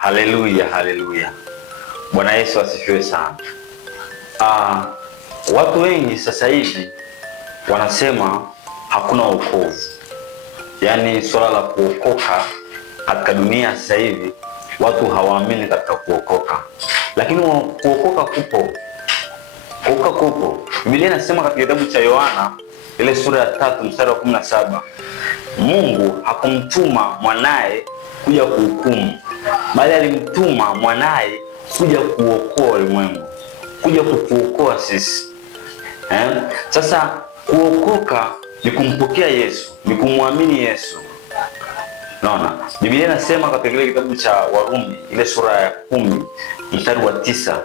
Haleluya, haleluya. Bwana Yesu asifiwe sana. Watu wengi sasa hivi wanasema hakuna wokovu, yaani swala la kuokoka katika dunia sasa hivi watu hawaamini katika kuokoka, lakini kuokoka kupo, kuokoka kupo. Biblia inasema katika kitabu cha Yohana ile sura ya 3 mstari wa 17, Mungu hakumtuma mwanaye kuja kuhukumu, bali alimtuma mwanaye kuja kuokoa ulimwengu, kuja kutuokoa sisi. Sasa kuokoka ni kumpokea Yesu, ni kumwamini Yesu. Naona Biblia inasema katika kile kitabu cha Warumi ile sura ya 10 mstari wa 9,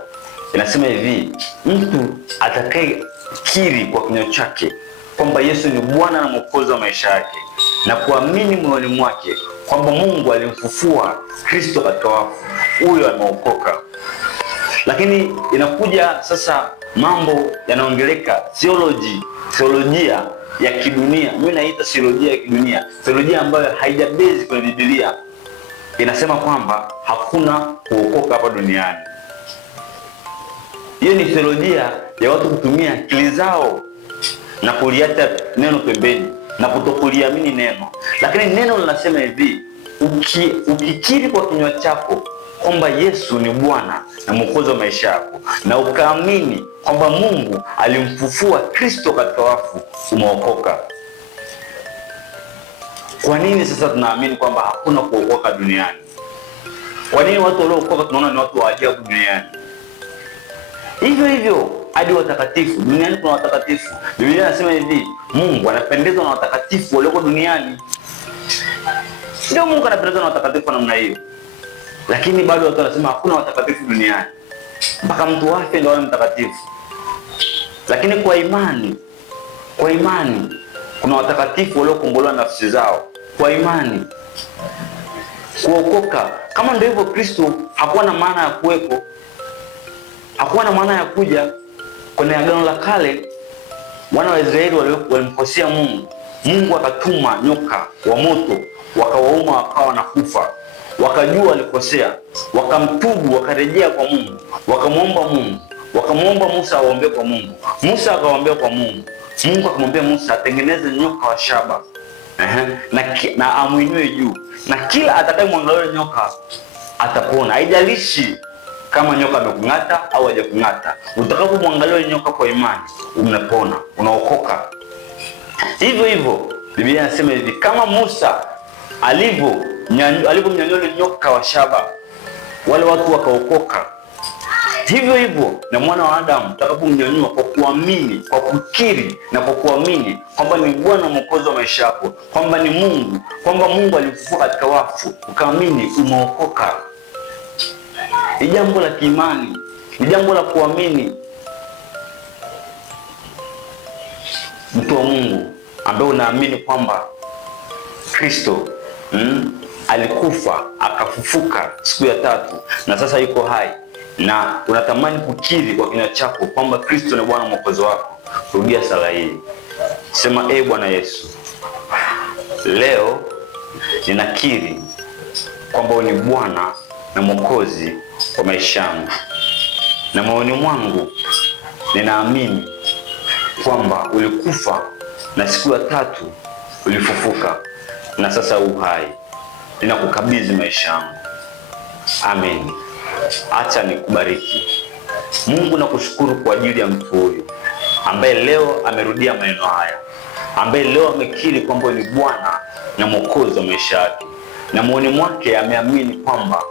inasema hivi: mtu atakayekiri kwa kinywa chake kwamba Yesu ni Bwana na Mwokozi wa maisha yake na kuamini moyoni mwake kwamba Mungu alimfufua Kristo katika wafu, huyo ameokoka. Lakini inakuja sasa mambo yanaongeleka theolojia ya kidunia. Mimi naita theolojia ya kidunia, theolojia ambayo haijabezi kwenye Biblia. Inasema kwamba hakuna kuokoka hapa duniani. Hiyo ni theolojia ya watu kutumia akili zao na kuliacha neno pembeni na kutokuliamini neno. Lakini neno linasema hivi: ukikiri kwa kinywa chako kwamba Yesu ni Bwana na Mwokozi wa maisha yako na ukaamini kwamba Mungu alimfufua Kristo katika wafu, umeokoka. Kwa nini sasa tunaamini kwamba hakuna kuokoka duniani? Kwa nini watu waliookoka tunaona ni watu wa ajabu duniani? Hivyo hivyo hadi watakatifu. Duniani kuna watakatifu. Biblia inasema hivi: Mungu anapendezwa na watakatifu walioko duniani. Ndio, Mungu anapendezwa na watakatifu namna hiyo. Lakini bado watu wanasema hakuna watakatifu duniani. Mpaka mtu wafe ndio awe mtakatifu. Lakini kwa imani kuna watakatifu waliokombolewa nafsi zao kwa imani. Kuokoka kama ndio hivyo, Kristo hakuwa na maana ya kuwepo, hakuwa na maana ya kuja. Kwenye Agano la Kale wana wa Israeli walimkosea Mungu. Mungu akatuma nyoka wa moto, wakawauma, wakawa wanakufa. Wakajua walikosea, wakamtubu, wakarejea kwa Mungu, wakamwomba Musa awaombee kwa Mungu. Musa akawaombea kwa Mungu. Mungu akamwambia Musa atengeneze nyoka wa shaba na amuinue juu, na kila atakayemwangalia nyoka atapona. Haijalishi kama nyoka amekung'ata au hajakung'ata, utakapomwangalia nyoka kwa imani unapona, unaokoka. Hivyo hivyo Biblia inasema hivi: kama Musa alivyomnyanyua nyoka wa shaba, wale watu wakaokoka, hivyo hivyo na mwana wa Adamu utakapomnyanyua kwa kuamini, kwa kukiri na kwa kuamini kwamba ni Bwana na Mwokozi wa maisha yako, kwamba ni Mungu, kwamba Mungu alimfufua katika wafu, ukaamini, umeokoka. Ni jambo la kiimani, ni jambo la kuamini. Mtu wa Mungu ambaye unaamini kwamba Kristo alikufa akafufuka siku ya tatu na sasa yuko hai, na unatamani kukiri kwa kinywa chako kwamba Kristo ni Bwana Mwokozi wako, rudia sala hii. Sema: Bwana Yesu, leo ninakiri kwamba ni Bwana na Mwokozi wa maisha yangu, na moyoni mwangu ninaamini kwamba ulikufa na siku ya tatu ulifufuka na sasa uhai. Ninakukabidhi maisha yangu. Amen. Acha nikubariki. Mungu, nakushukuru kwa ajili ya mtu huyu ambaye leo amerudia maneno haya, ambaye leo amekiri kwamba ni Bwana na Mwokozi wa maisha yake, na moyoni mwake ameamini kwamba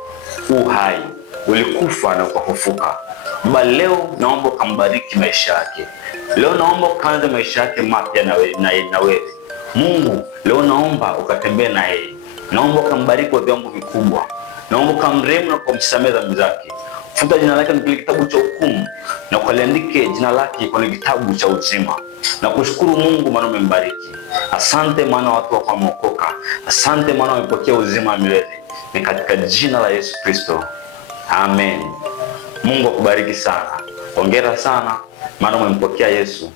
uhai, ulikufa na ukafufuka. Baba, leo naomba ukambariki maisha yake. Leo naomba ukaanze maisha yake mapya na wewe. Mungu, leo naomba ukatembee na yeye. Naomba ukambariki kwa viwango vikubwa. Naomba ukamrehemu na kumsamehe dhambi zake. Futa jina lake kwenye kitabu cha hukumu na ukaliandike jina lake kwenye kitabu cha uzima. Na kushukuru Mungu maana umembariki. Asante maana watu wako wameokoka. Asante maana wamepokea uzima wa milele. Ni katika jina la Yesu Kristo. Amen. Mungu akubariki sana. Hongera sana maana umempokea Yesu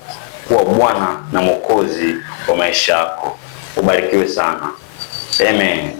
kuwa Bwana na Mwokozi wa maisha yako. Ubarikiwe sana. Amen.